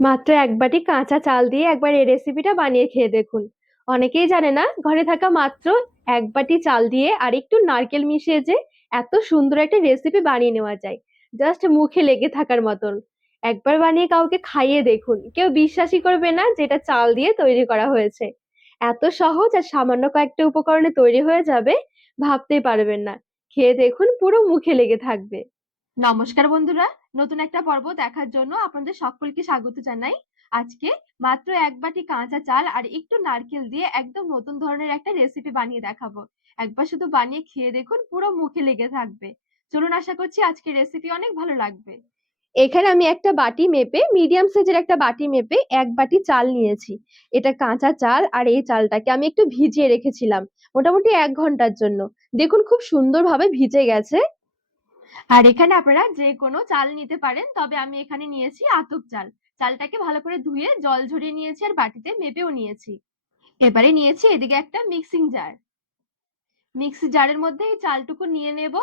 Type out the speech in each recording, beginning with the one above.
মাত্র এক বাটি কাঁচা চাল দিয়ে একবার এই রেসিপিটা বানিয়ে খেয়ে দেখুন। অনেকেই জানে না ঘরে থাকা মাত্র এক বাটি চাল দিয়ে আর একটু নারকেল মিশিয়ে যে এত সুন্দর একটা রেসিপি বানিয়ে নেওয়া যায়, জাস্ট মুখে লেগে থাকার মতন। একবার বানিয়ে কাউকে খাইয়ে দেখুন, কেউ বিশ্বাসই করবে না যে এটা চাল দিয়ে তৈরি করা হয়েছে। এত সহজ আর সামান্য কয়েকটা উপকরণে তৈরি হয়ে যাবে, ভাবতেই পারবেন না। খেয়ে দেখুন, পুরো মুখে লেগে থাকবে। নমস্কার বন্ধুরা, নতুন একটা পর্ব দেখার জন্য আপনাদের সকলকে স্বাগত জানাই। আজকে মাত্র এক বাটি কাঁচা চাল আর একটু নারকেল দিয়ে একদম নতুন ধরনের একটা রেসিপি বানিয়ে দেখাবো। একবার শুধু বানিয়ে খেয়ে দেখুন, পুরো মুখে লেগে থাকবে। চলুন, আশা করছি আজকের রেসিপি অনেক ভালো লাগবে। এখানে আমি একটা বাটি মেপে, মিডিয়াম সাইজের একটা বাটি মেপে এক বাটি চাল নিয়েছি। এটা কাঁচা চাল, আর এই চালটাকে আমি একটু ভিজিয়ে রেখেছিলাম মোটামুটি 1 ঘন্টার জন্য। দেখুন খুব সুন্দরভাবে ভিজে গেছে। আর এখানে আপনারা যে কোনো চাল নিতে পারেন, তবে আমি এখানে নিয়েছি আতপ চাল। চালটাকে ভালো করে ধুয়ে জল ঝরিয়ে নিয়েছি আর বাটিতে মেপেও নিয়েছি। এবারে নিয়েছি এদিকে একটা মিক্সিং জার। মিক্সি জারের মধ্যে এই চালটুকু নিয়ে নেব।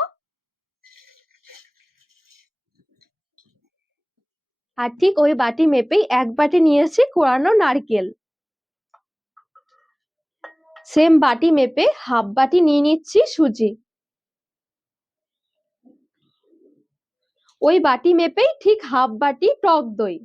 আর ঠিক ওই বাটি মেপেই এক বাটি নিয়েছি কোরানো নারকেল। সেম বাটি মেপে হাফ বাটি নিয়ে নিচ্ছি সুজি। ওই বাটি মেপেই ঠিক হাফ বাটি টক দই।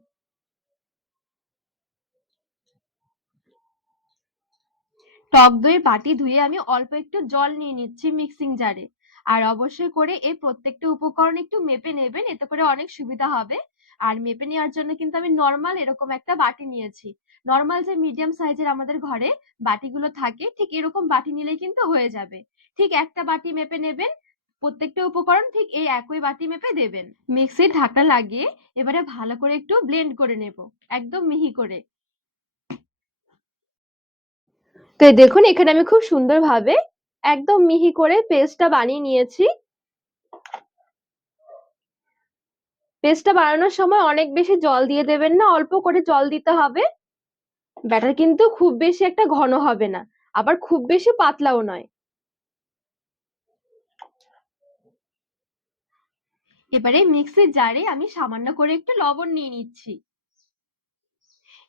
টক দই বাটি ধুয়ে আমি অল্প একটু জল নিয়ে নিচ্ছি মিক্সিং জারে। আর অবশ্যই করে এই প্রত্যেকটা উপকরণ একটু মেপে নেবেন, এতে করে অনেক সুবিধা হবে। আর মেপে নেওয়ার জন্য কিন্তু আমি নর্মাল এরকম একটা বাটি নিয়েছি। নর্মাল যে মিডিয়াম সাইজের আমাদের ঘরে বাটিগুলো থাকে, ঠিক এরকম বাটি নিলেই কিন্তু হয়ে যাবে। ঠিক একটা বাটি মেপে নেবেন, প্রত্যেকটা উপকরণ ঠিক এই একই বাটি মেপে দেবেন। মিক্সির ঢাকনা লাগিয়ে এবারে ভালো করে একটু ব্লেন্ড করে নেব, একদম মিহি করে। তো এই দেখুন, এখানে আমি খুব সুন্দরভাবে একদম মিহি করে পেস্টটা বানিয়ে নিয়েছি। পেস্টটা বানানোর সময় অনেক বেশি জল দিয়ে দেবেন না, অল্প করে জল দিতে হবে। ব্যাটার কিন্তু খুব বেশি একটা ঘন হবে না, আবার খুব বেশি পাতলাও নয়। এবারে মিক্সির জারে আমি সামান্য করে একটু লবণ নিয়ে নিচ্ছি।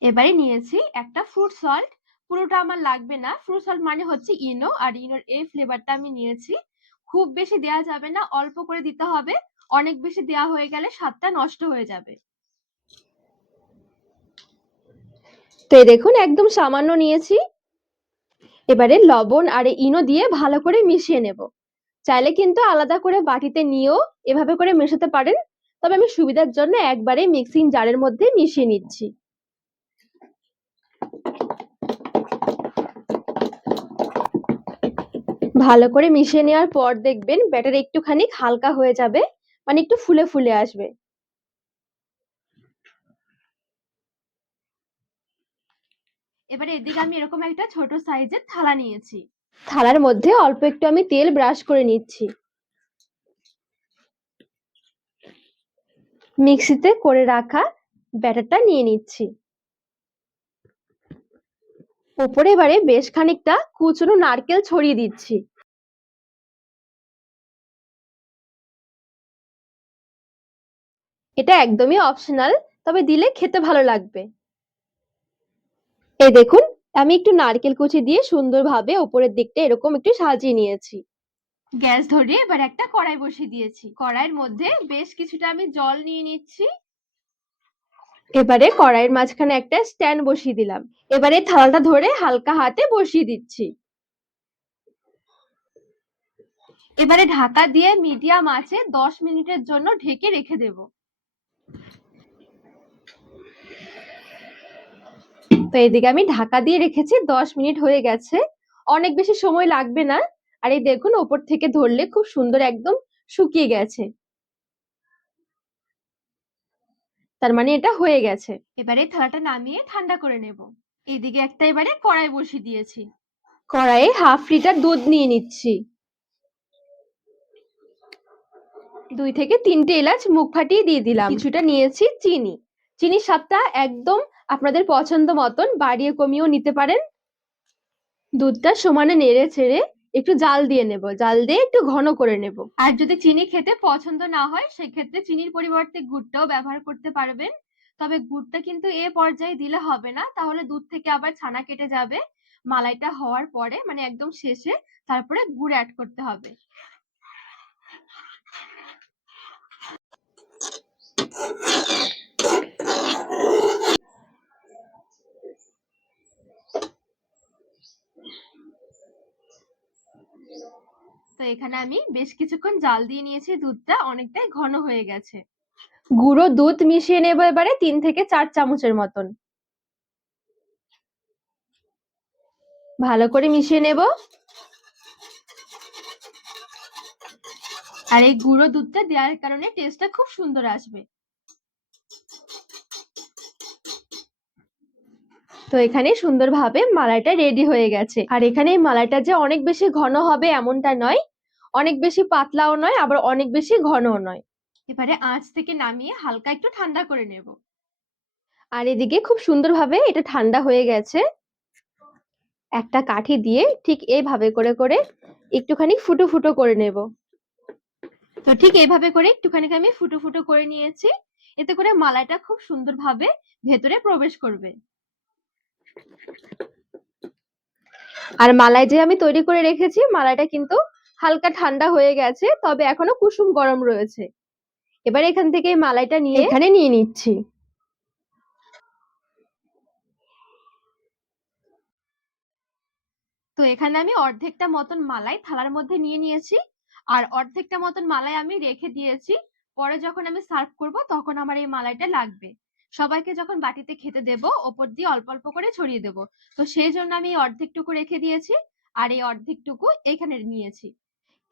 এবারে নিয়েছি একটা ফ্রুট সল্ট। পুরোটা আমার লাগবে না, ফ্রুট সল্ট মানে হচ্ছে ইনো, আর ইনোর এই ফ্লেভারটা আমি নিয়েছি। খুব বেশি দেওয়া যাবে না, অল্প করে দিতে হবে। অনেক বেশি দেওয়া হয়ে গেলে স্বাদটা নষ্ট হয়ে যাবে। তো এই দেখুন একদম সামান্য নিয়েছি। এবারে লবণ আর ইনো দিয়ে ভালো করে মিশিয়ে নেব। চাইলে কিন্তু আলাদা করে বাটিতে নিয়েও এভাবে করে মেশাতে পারেন, তবে আমি সুবিধার জন্য একবারে মিক্সিং জারের মধ্যে মিশিয়ে নিচ্ছি। ভালো করে মিশিয়ে নেওয়ার পর দেখবেন ব্যাটার একটুখানি হালকা হয়ে যাবে, মানে একটু ফুলে ফুলে আসবে। এবারে এদিকে আমি এরকম একটা ছোট সাইজের থালা নিয়েছি। থালার মধ্যে অল্প একটু আমি তেল ব্রাশ করে নিচ্ছি। মিক্সিতে করে রাখা ব্যাটারটা নিয়ে নিচ্ছি। ওপরে এবারে বেশ খানিকটা কুচনো নারকেল ছড়িয়ে দিচ্ছি। এটা একদমই অপশনাল, তবে দিলে খেতে ভালো লাগবে। এই দেখুন, আমি একটু নারকেল কুচি দিয়ে সুন্দরভাবে ওপরের দিকটা এরকম একটু সাজিয়ে নিয়েছি। গ্যাস ধরিয়ে এবার একটা কড়াই বসিয়ে দিয়েছি। কড়াইয়ের মধ্যে বেশ কিছুটা আমি জল নিয়ে নিচ্ছি। এবারে কড়াইয়ের মাঝখানে একটা স্ট্যান্ড বসিয়ে দিলাম। এবারে থালাটা ধরে হালকা হাতে বসিয়ে দিচ্ছি। এবারে ঢাকা দিয়ে মিডিয়াম আঁচে 10 মিনিটের জন্য ঢেকে রেখে দেব। তো এইদিকে আমি ঢাকা দিয়ে রেখেছি, 10 মিনিট হয়ে গেছে। অনেক বেশি সময় লাগবে না। আর এই দেখুন, ওপর থেকে ধরলে খুব সুন্দর একদম শুকিয়ে গেছে, তার মানে এটা হয়ে গেছে। এবারে থালাটা নামিয়ে ঠান্ডা করে নেব। এইদিকে একটা এবারে কড়াই বসিয়ে দিয়েছি। কড়াইয়ে হাফ লিটার দুধ নিয়ে নিচ্ছি। 2 থেকে 3টে এলাচ মুখ ফাটিয়ে দিয়ে দিলাম। কিছুটা নিয়েছি চিনি। চিনির স্বাদটা একদম আপনাদের পছন্দ মতন বাড়িয়ে কমিয়েও নিতে পারেন। দুধটা সমানে নেড়ে ছেড়ে একটু জাল দিয়ে নেব, জাল দিয়ে একটু ঘন করে নেব। আর যদি চিনি খেতে পছন্দ না হয়, সেক্ষেত্রে চিনির পরিবর্তে গুড়টাও ব্যবহার করতে পারবেন। তবে গুড়টা কিন্তু এ পর্যায়ে দিলে হবে না, তাহলে দুধ থেকে আবার ছানা কেটে যাবে। মালাইটা হওয়ার পরে মানে একদম শেষে তারপরে গুড় অ্যাড করতে হবে। তো এখানে আমি বেশ কিছুক্ষণ জাল দিয়ে নিয়েছি, দুধটা অনেকটাই ঘন হয়ে গেছে। গুঁড়ো দুধ মিশিয়ে নেবো এবারে 3 থেকে 4 চামচের মতন। ভালো করে মিশিয়ে নেব। আর এই গুঁড়ো দুধটা দেওয়ার কারণে টেস্টটা খুব সুন্দর আসবে। তো এখানে সুন্দরভাবে মালাইটা রেডি হয়ে গেছে। আর এখানে এই মালাইটা যে অনেক বেশি ঘন হবে এমনটা নয়, অনেক বেশি পাতলাও নয়, আবার অনেক বেশি ঘনও নয়। এবারে আঁচ থেকে নামিয়ে হালকা একটু ঠান্ডা করে নেব। আর এদিকে খুব সুন্দরভাবে এটা ঠান্ডা হয়ে গেছে। একটা কাঠি দিয়ে ঠিক এইভাবে করে করে একটুখানি ফুটো ফুটো করে নেব। তো ঠিক এইভাবে করে একটুখানি আমি ফুটো ফুটো করে নিয়েছি। এতে করে মালাইটা খুব সুন্দরভাবে ভেতরে প্রবেশ করবে। আর মালাই যে আমি তৈরি করে রেখেছি, মালাইটা কিন্তু হালকা ঠান্ডা হয়ে গেছে, তবে এখনো কুসুম গরম রয়েছে। এবার এখান থেকে এই মালাইটা নিয়ে এখানে নিয়ে নিচ্ছি। তো এখানে আমি অর্ধেকটা মতন মালাই থালার মধ্যে নিয়ে নিয়েছি, আর অর্ধেকটা মতন মালাই আমি রেখে দিয়েছি। পরে যখন আমি সার্ভ করব তখন আমার এই মালাইটা লাগবে। সবাইকে যখন বাটিতে খেতে দেব ওপর দিয়ে অল্প অল্প করে ছড়িয়ে দেব। তো সেই জন্য আমি অর্ধেকটুকু রেখে দিয়েছি, আর এই অর্ধেকটুকু এখানে নিয়েছি।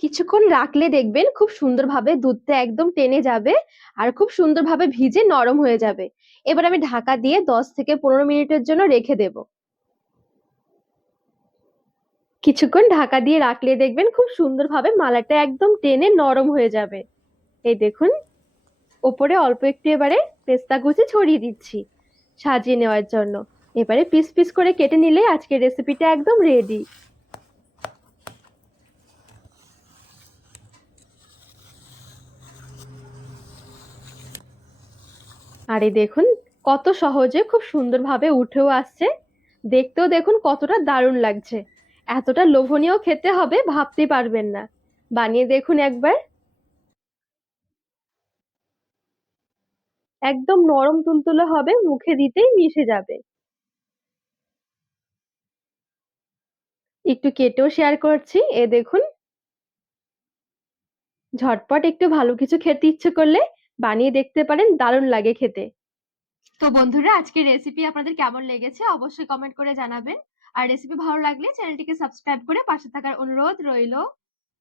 কিছুক্ষণ রাখলে দেখবেন খুব সুন্দরভাবে দুধটা একদম টেনে যাবে আর খুব সুন্দরভাবে ভিজে নরম হয়ে যাবে। এবার আমি ঢাকা দিয়ে 10 থেকে 15 মিনিটের জন্য রেখে দেব। কিছুক্ষণ ঢাকা দিয়ে রাখলে দেখবেন খুব সুন্দরভাবে মালাইটা একদম টেনে নরম হয়ে যাবে। এই দেখুন, ওপরে অল্প একটু এবারে পেস্তা কুচি ছড়িয়ে দিচ্ছি সাজিয়ে নেওয়ার জন্য। এবারে পিস পিস করে কেটে নিলে আজকের রেসিপিটা একদম রেডি। আর এই দেখুন কত সহজে খুব সুন্দরভাবে উঠেও আসছে। দেখতেও দেখুন কতটা দারুণ লাগছে। এতটা লোভনীয় খেতে হবে ভাবতে পারবেন না। বানিয়ে দেখুন একবার। একদম নরম তুলতুলে হবে, মুখে দিতেই মিশে যাবে। একটু কেটেও শেয়ার করছি, এ দেখুন। ঝটপট একটু ভালো কিছু খেতে ইচ্ছে করলে বানিয়ে দেখতে পারেন, দারুণ লাগে খেতে। তো বন্ধুরা, আজকের রেসিপি আপনাদের কেমন লেগেছে অবশ্যই কমেন্ট করে জানাবেন। আর রেসিপি ভালো লাগলে চ্যানেলটিকে সাবস্ক্রাইব করে পাশে থাকার অনুরোধ রইল।